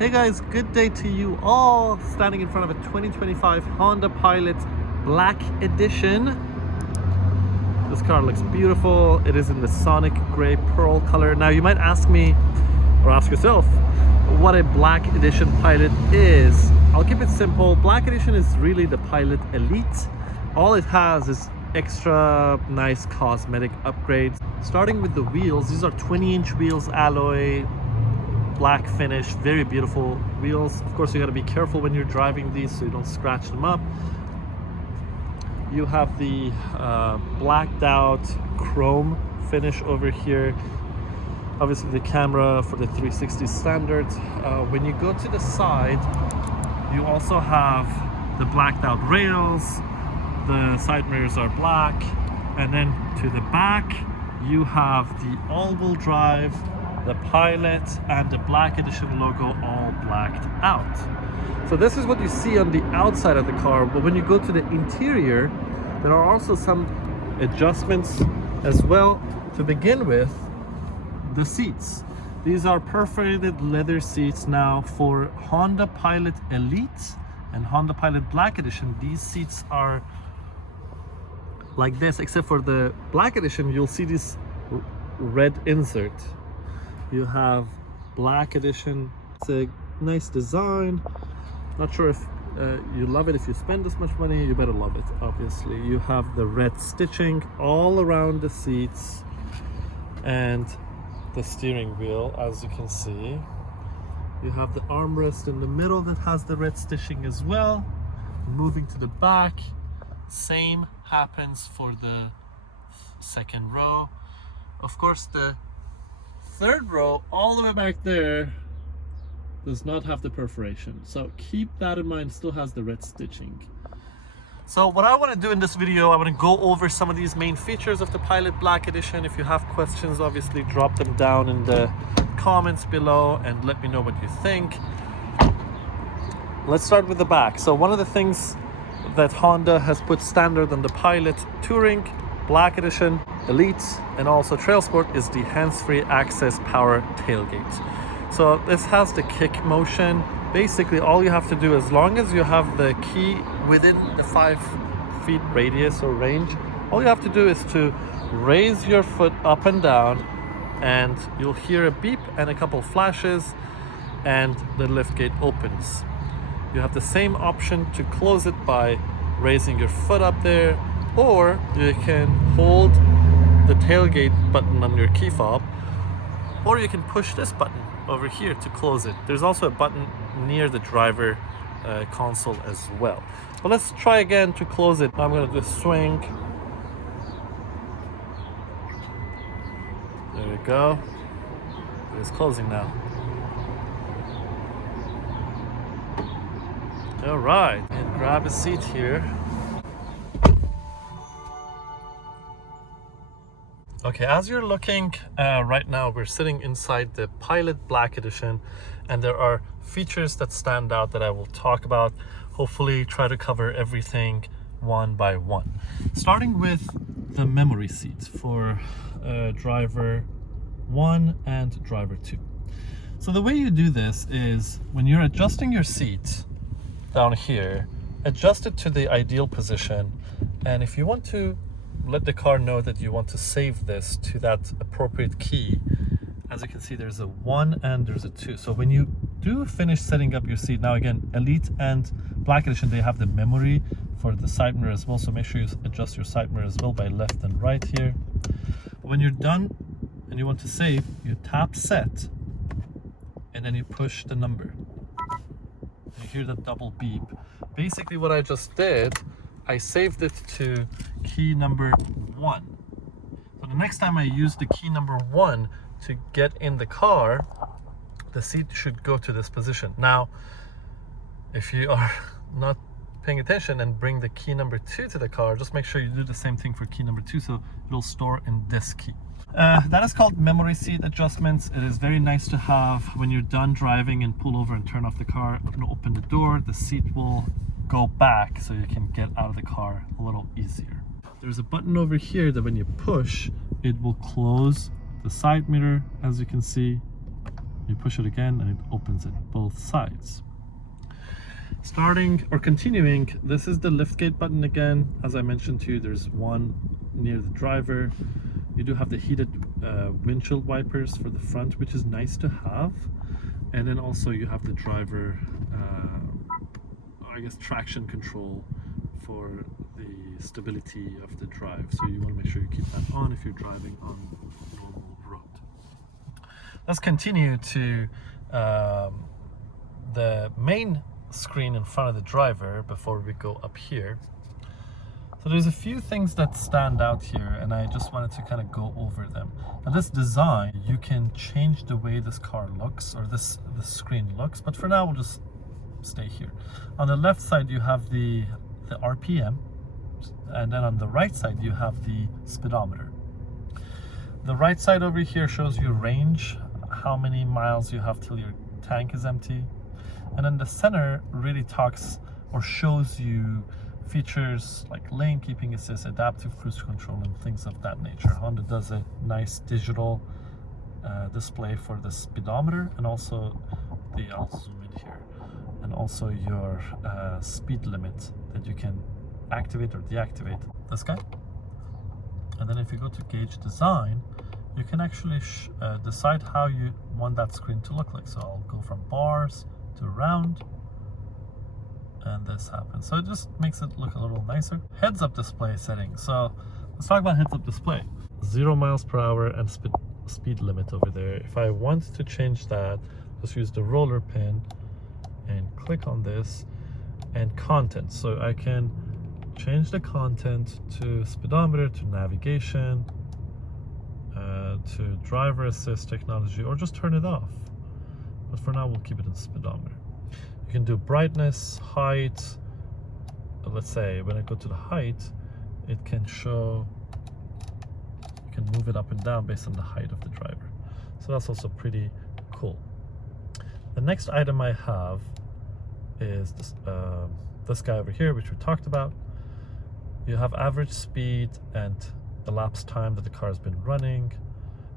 Hey guys, good day to you all. Standing in front of a 2025 Honda Pilot Black Edition. This car looks beautiful. It is in the Sonic Gray Pearl color. Now you might ask me, or ask yourself, what a Black Edition Pilot is. I'll keep it simple. Black Edition is really the Pilot Elite. All it has is extra nice cosmetic upgrades. Starting with the wheels, these are 20-inch wheels, alloy, black finish, very beautiful wheels. Of course, you got to be careful when you're driving these so you don't scratch them up. You have the blacked out chrome finish over here. Obviously the camera for the 360 standard. When you go to the side, you also have the blacked out rails. The side mirrors are black, and then to the back you have the all-wheel drive, the Pilot, and the Black Edition logo all blacked out. So this is what you see on the outside of the car, but when you go to the interior, there are also some adjustments as well. To begin with, the seats. These are perforated leather seats. Now for Honda Pilot Elite and Honda Pilot Black Edition, these seats are like this, except for the Black Edition, you'll see this red insert. You have Black Edition. It's a nice design. Not sure if you love it. If you spend this much money, you better love it, obviously. You have the red stitching all around the seats and the steering wheel, as you can see. You have the armrest in the middle that has the red stitching as well. Moving to the back, same happens for the second row. Of course, the third row all the way back there does not have the perforation, so keep that in mind. Still has the red stitching. So what I want to do in this video, I want to go over some of these main features of the Pilot Black Edition. If you have questions, obviously drop them down in the comments below and let me know what you think. Let's start with the back. So one of the things that Honda has put standard on the Pilot Touring, Black Edition, Elite, and also Trail Sport is the hands-free access power tailgate. So this has the kick motion. Basically all you have to do, as long as you have the key within the 5 feet radius or range, all you have to do is to raise your foot up and down, and you'll hear a beep and a couple flashes, and the liftgate opens. You have the same option to close it by raising your foot up there, or you can hold the tailgate button on your key fob, or you can push this button over here to close it. There's also a button near the driver console as well. But let's try again to close it. I'm going to just swing. There we go. It's closing now. All right, and grab a seat here. Okay, as you're looking right now, we're sitting inside the Pilot Black Edition, and there are features that stand out that I will talk about. Hopefully try to cover everything one by one. Starting with the memory seats for driver 1 and driver 2. So the way you do this is, when you're adjusting your seat down here, adjust it to the ideal position, and if you want to let the car know that you want to save this to that appropriate key, as you can see there's a 1 and there's a 2. So when you do finish setting up your seat, now again, Elite and Black Edition, they have the memory for the side mirror as well, so make sure you adjust your side mirror as well by left and right here. When you're done and you want to save, you tap set and then you push the number. You hear that double beep. Basically what I just did, I saved it to key number 1. So the next time I use the key number 1 to get in the car, the seat should go to this position. Now, if you are not paying attention and bring the key number 2 to the car, just make sure you do the same thing for key number 2, so it'll store in this key. That is called memory seat adjustments. It is very nice to have when you're done driving and pull over and turn off the car and open the door. The seat will go back so you can get out of the car a little easier. There's a button over here that when you push, it will close the side mirror, as you can see. You push it again and it opens it both sides. Starting or continuing, this is the liftgate button again. As I mentioned to you, there's one near the driver. You do have the heated windshield wipers for the front, which is nice to have. And then also you have the driver, I guess, traction control for the stability of the drive. So you want to make sure you keep that on if you're driving on normal road. Let's continue to the main screen in front of the driver before we go up here. So there's a few things that stand out here, and I just wanted to kind of go over them. Now this design, you can change the way this car looks, or this screen looks, but for now we'll just stay here. On the left side you have the RPM, and then on the right side you have the speedometer. The right side over here shows you range, how many miles you have till your tank is empty. And then the center really talks or shows you features like lane keeping assist, adaptive cruise control, and things of that nature. Honda does a nice digital display for the speedometer, and also I'll zoom in here, and also your speed limit that you can activate or deactivate. This guy. And then if you go to gauge design, you can actually decide how you want that screen to look like. So I'll go from bars to round, and this happens. So it just makes it look a little nicer. Heads up display settings. So let's talk about heads up display. 0 miles per hour and speed limit over there. If I want to change that, just use the roller pin and click on this, and content. So I can change the content to speedometer, to navigation, to driver assist technology, or just turn it off. But for now we'll keep it in speedometer. You can do brightness, height. Let's say when I go to the height, it can show, you can move it up and down based on the height of the driver. So that's also pretty cool. The next item I have is this guy over here, which we talked about. You have average speed and elapsed time that the car has been running.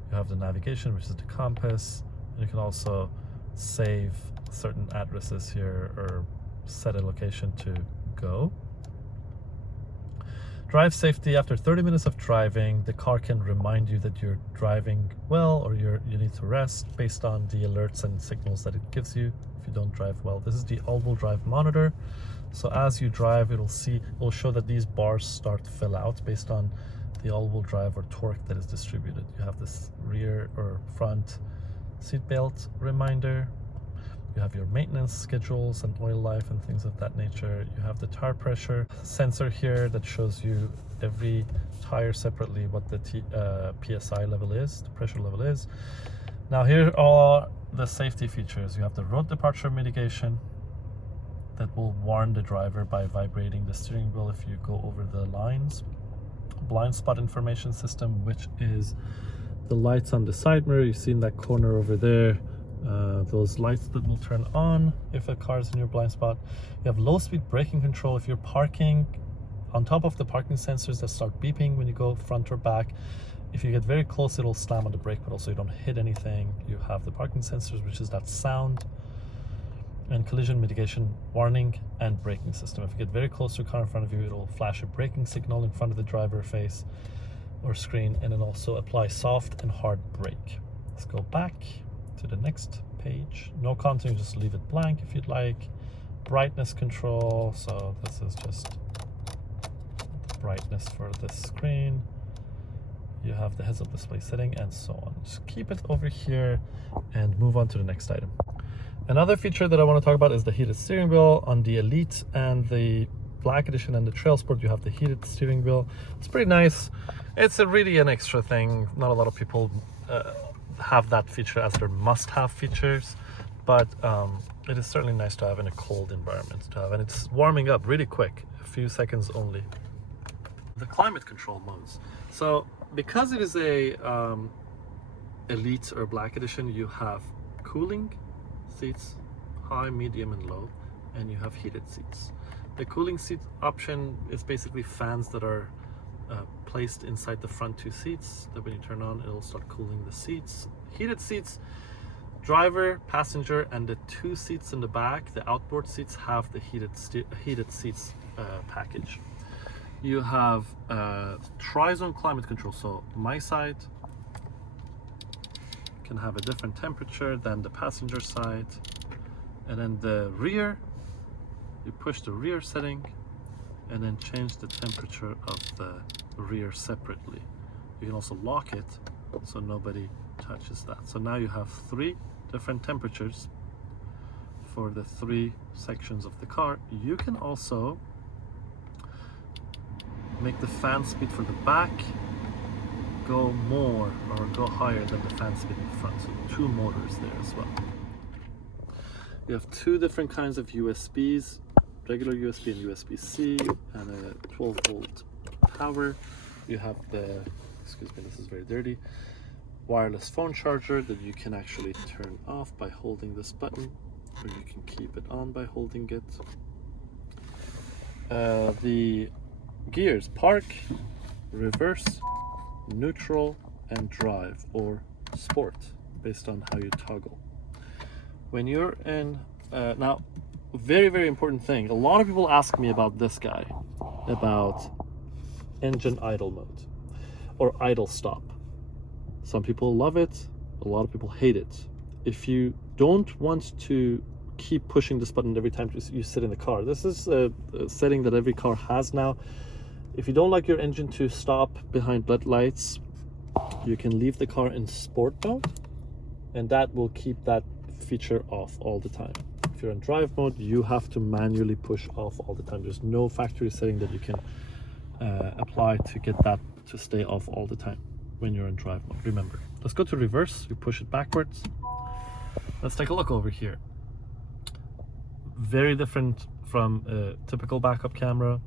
You have the navigation, which is the compass. And you can also save certain addresses here or set a location to go. Drive safety. After 30 minutes of driving, the car can remind you that you're driving well, or you need to rest based on the alerts and signals that it gives you if you don't drive well. This is the all-wheel drive monitor. So as you drive, it'll show that these bars start to fill out based on the all-wheel drive or torque that is distributed. You have this rear or front seatbelt reminder. You have your maintenance schedules and oil life and things of that nature. You have the tire pressure sensor here that shows you every tire separately what the PSI level is, the pressure level is. Now here are the safety features. You have the road departure mitigation that will warn the driver by vibrating the steering wheel if you go over the lines. Blind spot information system, which is the lights on the side mirror. You see in that corner over there, those lights that will turn on if a car is in your blind spot. You have low speed braking control if you're parking. On top of the parking sensors that start beeping when you go front or back. If you get very close, it'll slam on the brake pedal so you don't hit anything. You have the parking sensors, which is that sound, and collision mitigation warning and braking system. If you get very close to a car in front of you, it'll flash a braking signal in front of the driver face or screen, and then also apply soft and hard brake. Let's go back to the next page. No content, just leave it blank if you'd like. Brightness control, so this is just brightness for this screen. You have the heads up display setting and so on. Just keep it over here and move on to the next item. Another feature that I want to talk about is the heated steering wheel. On the Elite and the Black Edition and the Trail Sport, you have the heated steering wheel. It's pretty nice. It's really an extra thing. Not a lot of people have that feature as their must-have features, but it is certainly nice to have in a cold environment to have, and it's warming up really quick, a few seconds only. The climate control modes. So because it is a Elite or Black Edition, you have cooling seats, high, medium, and low, and you have heated seats. The cooling seat option is basically fans that are placed inside the front two seats that when you turn on, it'll start cooling the seats. Heated seats, driver, passenger, and the 2 seats in the back, the outboard seats, have the heated seats package. You have tri-zone climate control, so my side can have a different temperature than the passenger side, and then the rear, you push the rear setting and then change the temperature of the rear separately. You can also lock it so nobody touches that. So now you have 3 different temperatures for the 3 sections of the car. You can also make the fan speed for the back go more or go higher than the fan speed in the front. So 2 motors there as well. You have 2 different kinds of USBs, regular USB and USB-C, and a 12-volt power. You have the, excuse me, this is very dirty, wireless phone charger that you can actually turn off by holding this button, or you can keep it on by holding it. The gears: park, reverse, neutral, and drive, or sport, based on how you toggle. When you're in, now, very important thing, a lot of people ask me about this guy, about engine idle mode or idle stop. Some people love it, a lot of people hate it. If you don't want to keep pushing this button every time you sit in the car, this is a setting that every car has now. If you don't like your engine to stop behind red lights, you can leave the car in sport mode, and that will keep that feature off all the time. If you're in drive mode, you have to manually push off all the time. There's no factory setting that you can apply to get that to stay off all the time when you're in drive mode. Remember, let's go to reverse. You push it backwards. Let's take a look over here. Very different from a typical backup camera.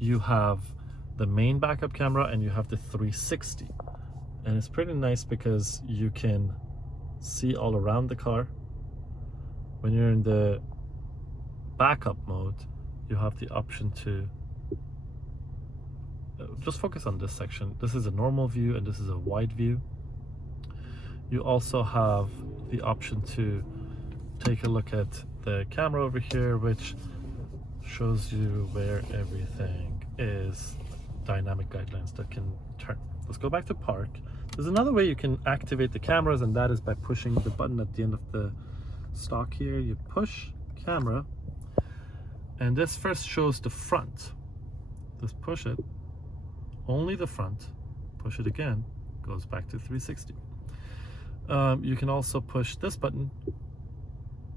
You have the main backup camera and you have the 360, and it's pretty nice because you can see all around the car. When you're in the backup mode, you have the option to just focus on this section. This is a normal view and this is a wide view. You also have the option to take a look at the camera over here, which shows you where everything is, dynamic guidelines that can turn. Let's go back to park. There's another way you can activate the cameras, and that is by pushing the button at the end of the stock here. You push camera, and this first shows the front. Just push it, only the front. Push it again, goes back to 360. You can also push this button.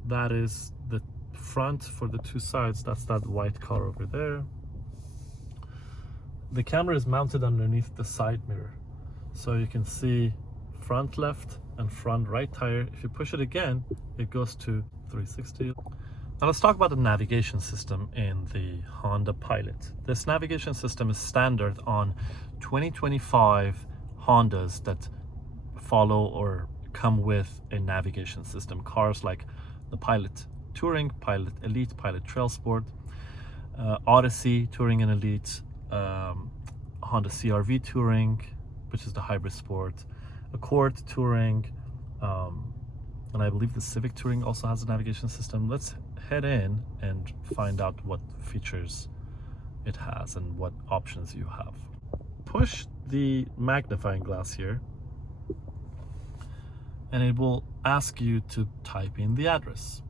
That is the front for the 2 sides. That's that white car over there. The camera is mounted underneath the side mirror, so you can see front left and front right tire. If you push it again, it goes to 360. Now let's talk about the navigation system in the Honda Pilot. This navigation system is standard on 2025 Hondas that follow or come with a navigation system. Cars like the Pilot Touring, Pilot Elite, Pilot Trail Sport, Odyssey Touring and Elite, Honda CR-V Touring, which is the hybrid sport, Accord Touring, and I believe the Civic Touring also has a navigation system. Let's head in and find out what features it has and what options you have. Push the magnifying glass here, and it will ask you to type in the address.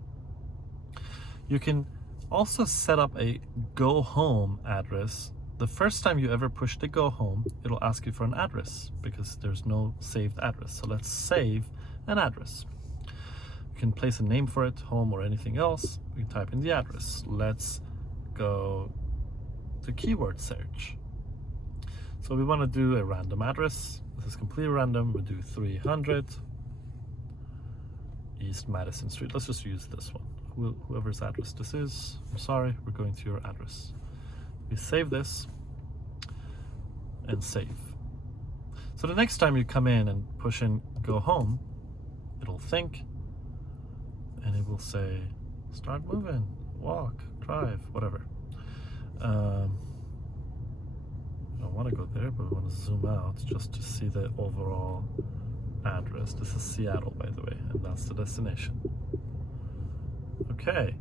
You can also set up a go home address. The first time you ever push the go home, it'll ask you for an address because there's no saved address. So let's save an address. You can place a name for it, home or anything else. We can type in the address. Let's go to keyword search. So we want to do a random address. This is completely random. We do 300 East Madison Street. Let's just use this one. Whoever's address this is, I'm sorry, we're going to your address. We save this and save. So the next time you come in and push in go home, it'll think and it will say start moving, walk, drive, whatever. I don't want to go there, but we want to zoom out just to see the overall address. This is Seattle, by the way, and that's the destination. Okay,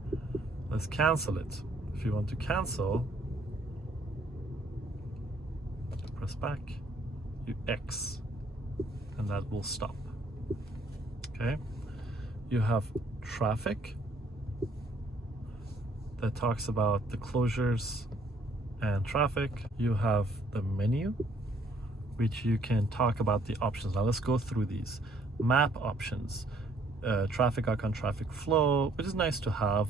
let's cancel it. If you want to cancel, you press back, you X, and that will stop. Okay, you have traffic that talks about the closures and traffic. You have the menu, which you can talk about the options. Now let's go through these. Map options, traffic icon, traffic flow, which is nice to have.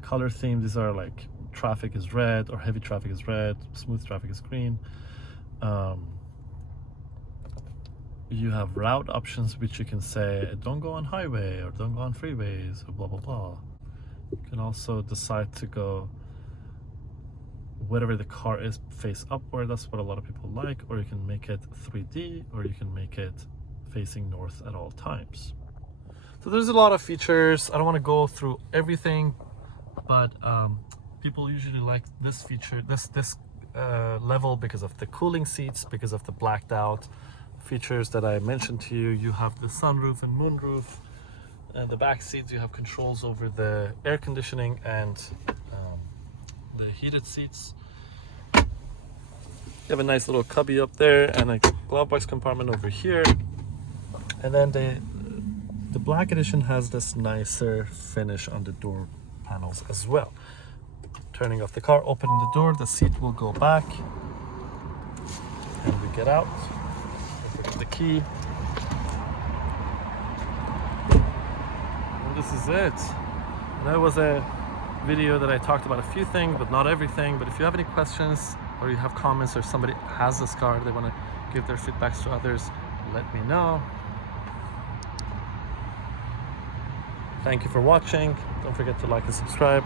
Color theme, these are like traffic is red, or heavy traffic is red, smooth traffic is green. You have route options, which you can say don't go on highway or don't go on freeways or blah blah blah. You can also decide to go whatever the car is, face upward. That's what a lot of people like. Or you can make it 3D, or you can make it facing north at all times. So there's a lot of features. I don't want to go through everything, but people usually like this feature, this level, because of the cooling seats, because of the blacked out features that I mentioned to you. You have the sunroof and moonroof, and the back seats, you have controls over the air conditioning and the heated seats. You have a nice little cubby up there and a glove box compartment over here. And then the black edition has this nicer finish on the door panels as well. Turning off the car, opening the door, the seat will go back, and we get out. Don't forget the key. And this is it. And that was a video that I talked about a few things, but not everything. But if you have any questions, or you have comments, or somebody has this car, they want to give their feedbacks to others, let me know. Thank you for watching. Don't forget to like and subscribe.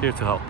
Here to help.